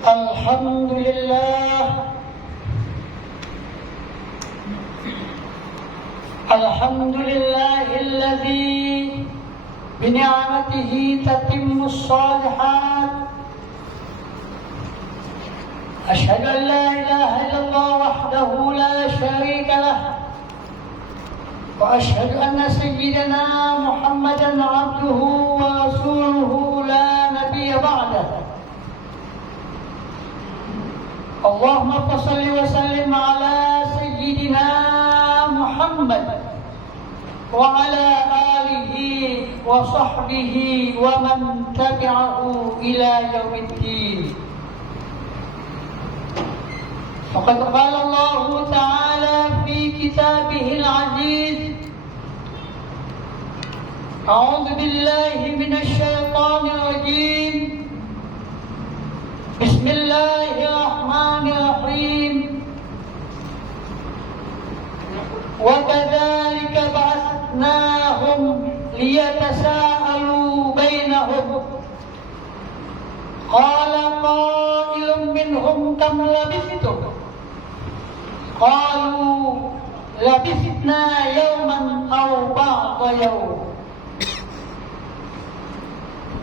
الحمد لله الحمد لله الذي بنعمته تتم الصالحات. أشهد أن لا إله إلا الله وحده لا شريك له، وأشهد أن سيدنا محمدا عبده ورسوله لا نبي بعده. اللهم صل وسلم على سيدنا محمد وعلى آله وصحبه ومن تبعه إلى يوم الدين. فقد قال الله تعالى في كتابه العزيز: أعوذ بالله من الشيطان الرجيم، بسم الله الرحمن الرحيم. وكذلك بعثناهم ليتساءلوا بينهم، قال قائل منهم كم لبثتم؟ قالوا لبثنا يوما أو بعض يوم.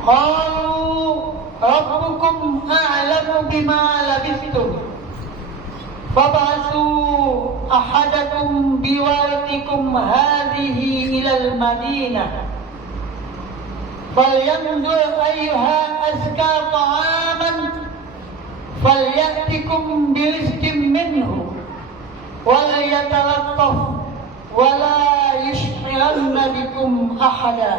قالوا ربكم أعلم بما لبثتم فابعثوا أحدكم بورقكم هذه إلى المدينة فلينظر أيها أزكى طعاما فليأتكم برزق منه وليتلطف ولا يشعرن بكم أحدا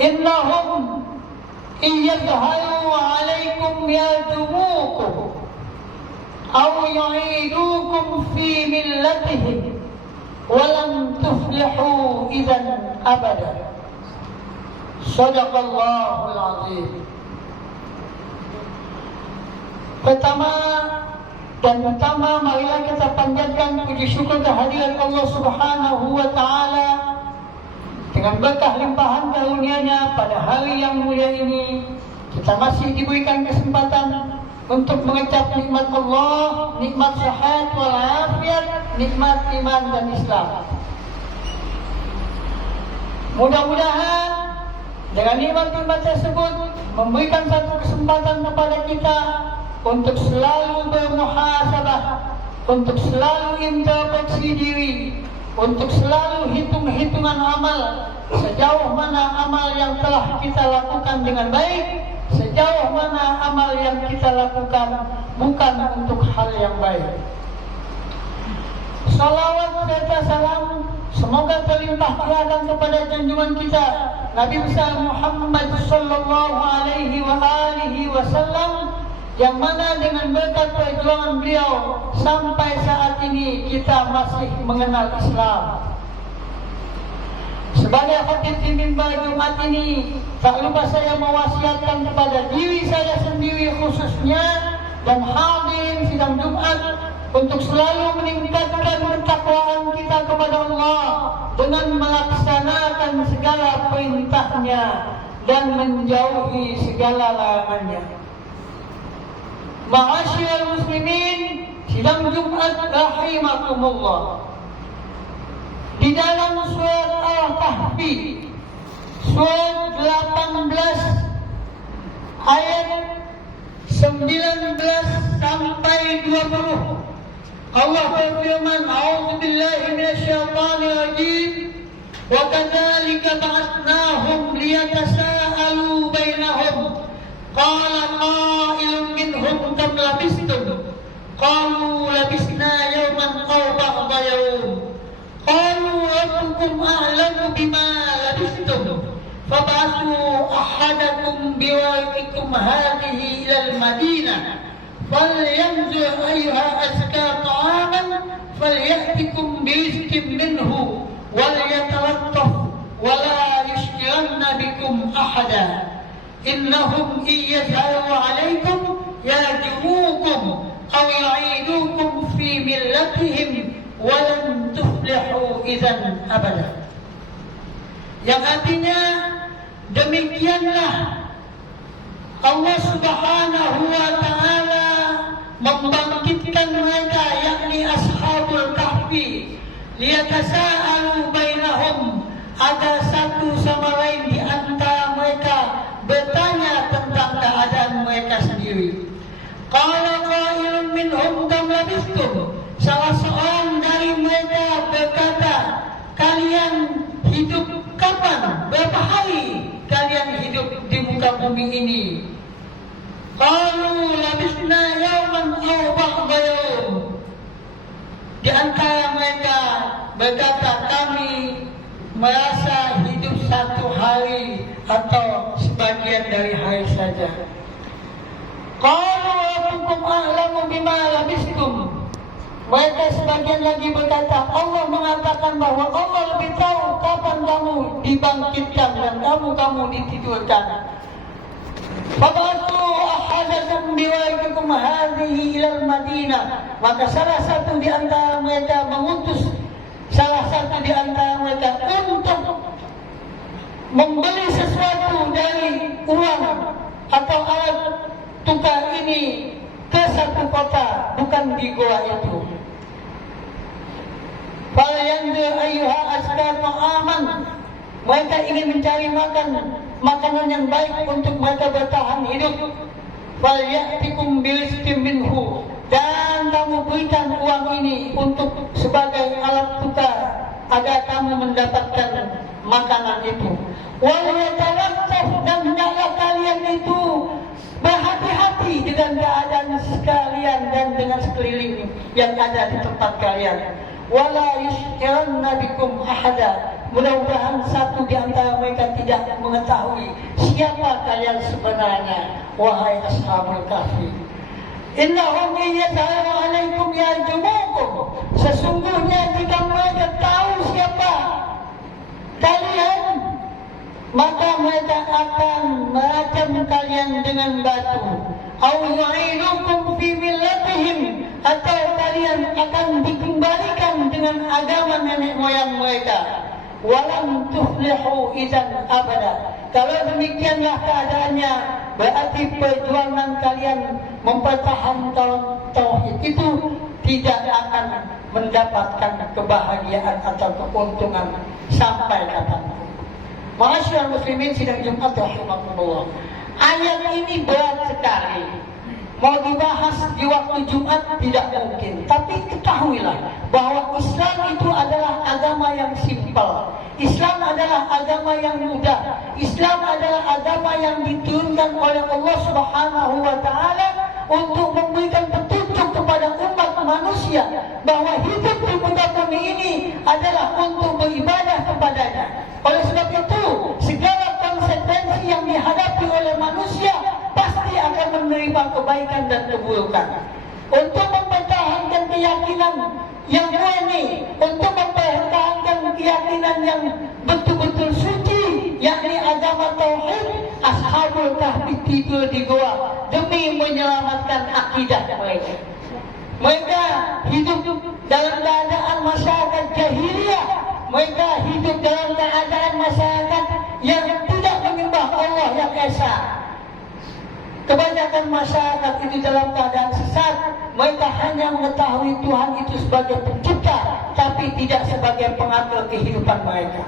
إنهم إن يظهروا عليكم يرجموكم أو يعيدوكم في ملتهم ولن تفلحوا إذا أبدا. صدق الله العظيم. Pertama dan utama, marilah kita panjatkan puji syukur kehadirat Allah Subhanahu wa Ta'ala dengan berkah limpahan karunia-Nya pada hari yang mulia ini. Kita masih diberikan kesempatan untuk mengucap nikmat Allah, nikmat sehat walafiat, nikmat iman dan Islam. Mudah-mudahan dengan nikmat-nikmat tersebut memberikan satu kesempatan kepada kita untuk selalu bermuhasabah, untuk selalu introspeksi diri, untuk selalu hitung-hitungan amal, sejauh mana amal yang telah kita lakukan dengan baik, sejauh mana amal yang kita lakukan bukan untuk hal yang baik. Salawat serta salam semoga terlimpah curahkan kepada junjungan kita Nabi besar Muhammad sallallahu alaihi wasallam, yang mana dengan berkat perjuangan beliau sampai saat ini kita masih mengenal Islam. Sebagai khatib di mimbar Jumat ini, tak lupa saya mewasiatkan kepada diri saya sendiri khususnya dan hadirin sidang Jumat untuk selalu meningkatkan ketakwaan kita kepada Allah dengan melaksanakan segala perintah-Nya dan menjauhi segala larangan-Nya. Ma'asyiral muslimin, sidang Jumat rahimakumullah. Di dalam surat Al-Kahfi, surat 18 ayat 19 sampai 20, Allah berfirman: A'udzubillahi minasyaitonir rajim. Wa kadzalika ba'atsnahum liyatasaalu bainahum. Qala qailun minhum kam labistum? Qalu labisna yawman aw ba'da yawm. Qalu rabbukum a'lamu bima labistum fab'athu ahadakum biwarqikum hadhihi ila al-madinah falyanzur ayyuha azka ta'aman falyatikum birizqin minhu walyatalattaf wala yushkiranna bikum ahada. Innahum iyadharu alaikum yarjumukum aw yu'idukum fi millatihim walan tuflihu idzan abada. Yang artinya demikianlah Allah Subhanahu wa Ta'ala membangkitkan mereka, yakni Ashabul Kahfi, liyatasa'alu bainahum, agar satu sama lain di antara mereka bertanya tentang keadaan mereka sendiri. Qala qailun minhum kam labistum, salah seorang dari mereka berkata, kalian hidup kapan? Berapa hari kalian hidup di muka bumi ini? Qalu labisna yawman aw ba'da yawm. Di antara mereka berkata, kami merasa hidup satu hari atau sebagian dari hari saja. Qalu rabbukum a'lamu bima labistum. Mereka sebagian lagi berkata, Allah mengatakan bahwa Allah lebih tahu kapan kamu dibangkitkan dan kamu ditidurkan. Fab'athu ahadakum biwaikikum hadhihi ilal Madinah. Maka salah satu di antara mereka mengutus salah satu di antara mereka untuk membeli sesuatu dari uang atau alat tukar ini ke satu kota, bukan di goa itu. Falyanzur ayyuha azka ta'aman. Mereka ingin mencari makanan yang baik untuk mereka bertahan hidup. Falyatikum birizqin minhu. Dan kamu berikan uang ini untuk sebagai alat tukar agar kamu mendapatkan makanan itu. Wal yatawaqqaf, dan hendaklah kalian itu berhati-hati dengan keadaan sekalian dan dengan sekeliling yang ada di tempat kalian. Wala yushkiranna bikum ahada. Mudah-mudahan satu di antara mereka tidak mengetahui siapa kalian sebenarnya, wahai Ashabul Kahfi. Innahum yadharu alaikum yarjumukum. Sesungguhnya jika mereka tahu siapa kalian, maka mereka akan merajam kalian dengan batu. Au yu'idukum fi millatihim, atau kalian akan dikembalikan dengan agama nenek moyang mereka. Walam tuflihu idzan abada. Kalau demikianlah keadaannya, berarti perjuangan kalian mempertahankan tauhid itu tidak akan mendapatkan kebahagiaan atau keuntungan sampai kapanpun. Ma'asyiral muslimin sidang Jumat rahimakumullah. Ayat ini berat sekali. Mau dibahas di waktu Jumat tidak mungkin. Tapi ketahuilah bahwa Islam itu adalah agama yang simpel. Islam adalah agama yang mudah. Islam adalah agama yang diturunkan oleh Allah Subhanahu wa Ta'ala untuk memberikan petunjuk kepada umat manusia bahwa hidup di muka bumi ini adalah untuk beribadah kepadanya. Oleh sebab itu, segala konsekuensi yang dihadapi oleh manusia pasti akan menerima kebaikan dan keburukan. Untuk mempertahankan keyakinan yang murni, untuk mempertahankan keyakinan yang betul-betul suci, yakni agama tauhid, Ashabul Kahfi tidur di goa demi menyelamatkan akidah mereka. Mereka hidup dalam keadaan masyarakat jahiliyah. Mereka hidup dalam keadaan masyarakat yang tidak menyembah Allah yang esa. Kebanyakan masyarakat itu dalam keadaan sesat. Mereka hanya mengetahui Tuhan itu sebagai pencipta, tapi tidak sebagai pengatur kehidupan mereka.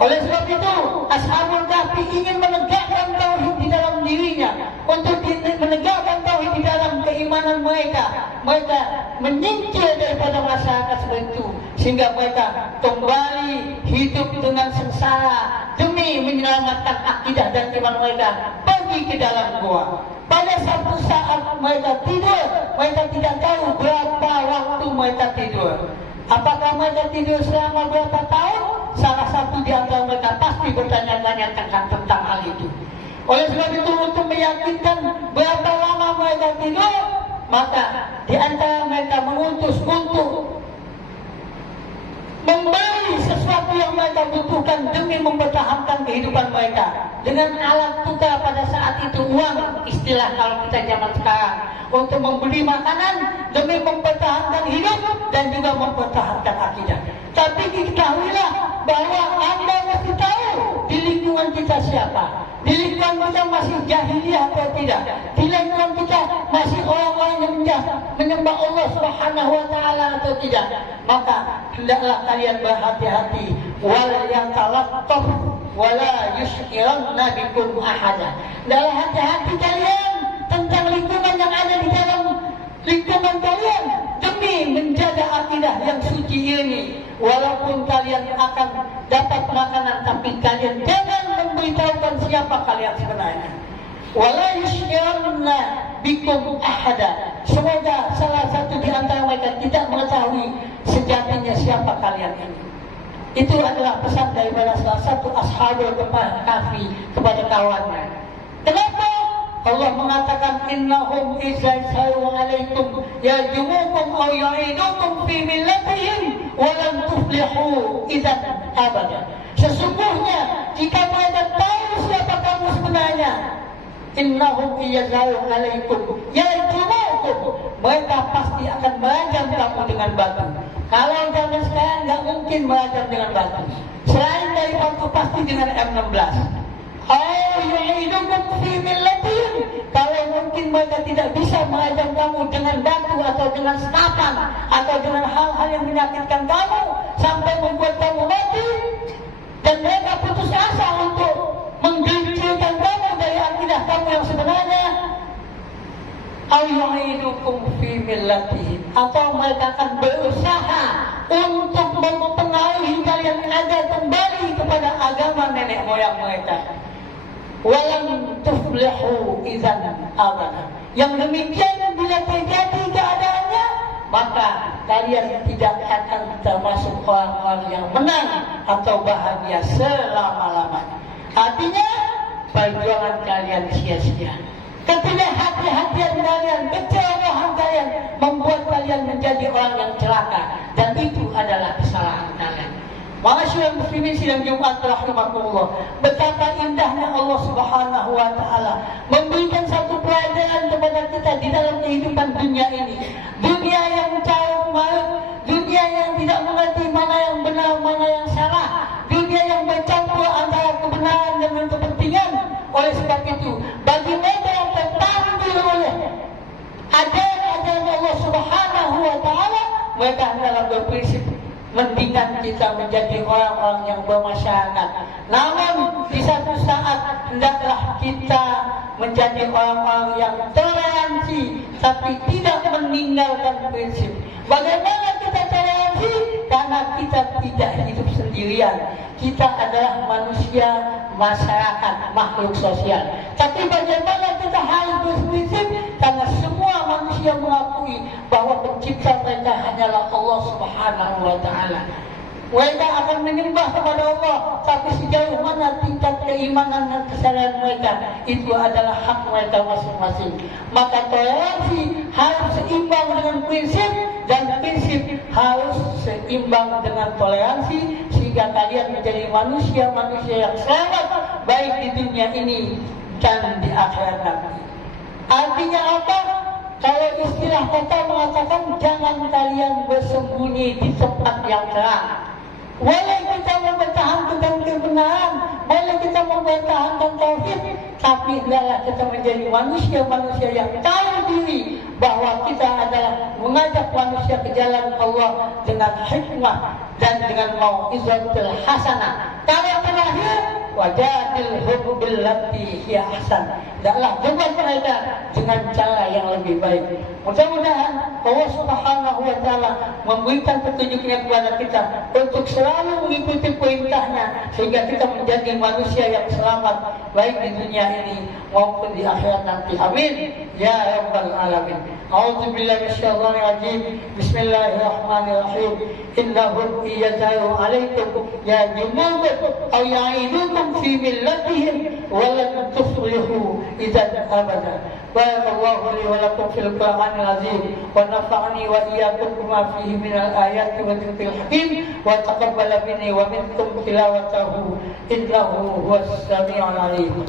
Oleh sebab itu, Ashabul Kahfi ingin menegakkan tauhid di dalam dirinya. Untuk menegakkan tauhid di dalam keimanan mereka, mereka menyingkir daripada masyarakat seperti itu, sehingga mereka kembali hidup dengan sengsara demi menyelamatkan akidah dan iman mereka, pergi ke dalam gua. Pada satu saat mereka tidur, mereka tidak tahu berapa waktu mereka tidur. Apakah mereka tidur selama berapa tahun? Salah satu di antara mereka pasti bertanya-tanya tentang hal itu. Oleh sebab itu, untuk meyakinkan berapa lama mereka tidur, maka di antara mereka mengutus untuk membeli sesuatu yang mereka butuhkan demi mempertahankan kehidupan mereka. Dengan alat tukar pada saat itu, uang, istilah kalau kita zaman sekarang, untuk membeli makanan demi mempertahankan hidup dan juga mempertahankan akidah. Tapi diketahuilah bahwa Anda mesti tahu di lingkungan kita siapa? Di lingkungan kita masih jahiliyah atau tidak? Di lingkungan kita masih orang-orang yang menyembah Allah Subhanahu wa taala atau tidak? Maka hendaklah kalian berhati-hati, wala yatalattaf wala yushiranna bikum ahada. Hendaklah hati-hati kalian tentang lingkungan yang ada di dalam lingkungan kalian demi menjaga akidah yang suci ini. Walaupun kalian akan dapat makanan, tapi kalian jangan memberitahukan siapa kalian sebenarnya. Wala yushiranna bikum ahada. Semoga salah satu di antara mereka tidak mengetahui sejatinya siapa kalian ini. Itu adalah pesan daripada salah satu ashabul kahfi kepada kawannya. Kenapa Allah mengatakan innahum izaisaru alaikum yajumukum aw yu'idukum fi millatihim wa lan tuflihu idzan abada. Sesungguhnya jika mereka tahu siapa kamu sebenarnya, innahum izaisaru alaikum yajumukum, mereka pasti akan merajam kamu dengan batu. Kalau zaman sekarang nggak mungkin merajam dengan batu. Selain dari batu pasti dengan M16. Kalau mungkin mereka tidak bisa merajam kamu dengan batu atau dengan senapan atau dengan hal-hal yang menyakitkan kamu sampai membuat kamu mati, dan mereka putus asa untuk menggelincirkan kamu dari akidah kamu yang sebenarnya, atau mereka akan berusaha untuk mempengaruhi kalian agar kembali kepada agama nenek moyang mereka. Walam tuflihu idzan abada. Yang demikian bila terjadi keadaannya, maka kalian tidak akan termasuk orang-orang yang menang atau bahagia selama-lamanya. Artinya perjuangan kalian sia-sia. Ketidakhati-hatian kalian, kecerobohan kalian membuat kalian menjadi orang yang celaka, dan itu adalah kesalahan kalian. Ma'asyiral muslimin sidang Jumat rahimakumullah, betapa indahnya Allah Subhanahu wa taala memberikan satu pelajaran kepada kita di dalam kehidupan dunia ini. Dunia yang carut marut, dunia yang tidak mengerti mana yang benar, mana yang salah, dunia yang bercampur antara kebenaran dengan kepentingan. Oleh sebab itu, bagi mereka yang terpanggil oleh ajaran Allah Subhanahu wa taala, mereka adalah berprinsip mendingan kita menjadi orang-orang yang bermasyarakat. Namun di satu saat hendaklah kita menjadi orang-orang yang toleransi, tapi tidak meninggalkan prinsip. Bagaimana kita toleransi? Karena kita tidak hidup sendirian. Kita adalah manusia, masyarakat, makhluk sosial. Tapi bagaimana kita harus berprinsip? Karena semua manusia mengakui bahwa pencipta mereka hanyalah Allah Subhanahu wa taala. Mereka akan menyembah kepada Allah, tapi sejauh mana tingkat keimanan dan kesadaran mereka, itu adalah hak mereka masing-masing. Maka toleransi harus seimbang dengan prinsip, dan prinsip harus seimbang dengan toleransi, sehingga kalian menjadi manusia-manusia yang selamat baik di dunia ini dan di akhirat nanti. Artinya apa? Kalau istilah kata mengatakan jangan kalian bersembunyi di tempat yang terang. Boleh kita mempertahankan kebenaran, boleh kita mempertahankan tauhid, tapi hendaklah kita menjadi manusia-manusia yang tahu diri bahwa kita adalah mengajak manusia ke jalan Allah dengan hikmah dan dengan mau'izatul hasanah. Kalau terakhir, wajadilhum billati hiya ahsan. Hendaklah debat mereka dengan cara yang lebih baik. Mudah-mudahan Allah Subhanahu wa taala memberikan petunjuknya kepada kita untuk selalu mengikuti perintahnya, sehingga kita menjadi manusia yang selamat baik di dunia ini maupun di akhirat nanti. Amin ya rabbal alamin. A'udzubillahi minasyaitonir rajim. Bismillahirrahmanirrahim. Innahum iyyazaru 'alaikum ya jumukum aw ya'idukum fi millatihim wa lan tuflihu idzan abada. Barakallahu li wa lakum fil Qur'anil azim wa nafa'ani wa iyyakum bima fihi minal ayati wa dzikril hakim wa taqabbala minni wa minkum tilawatahu innahu huwas sami'ul 'alim.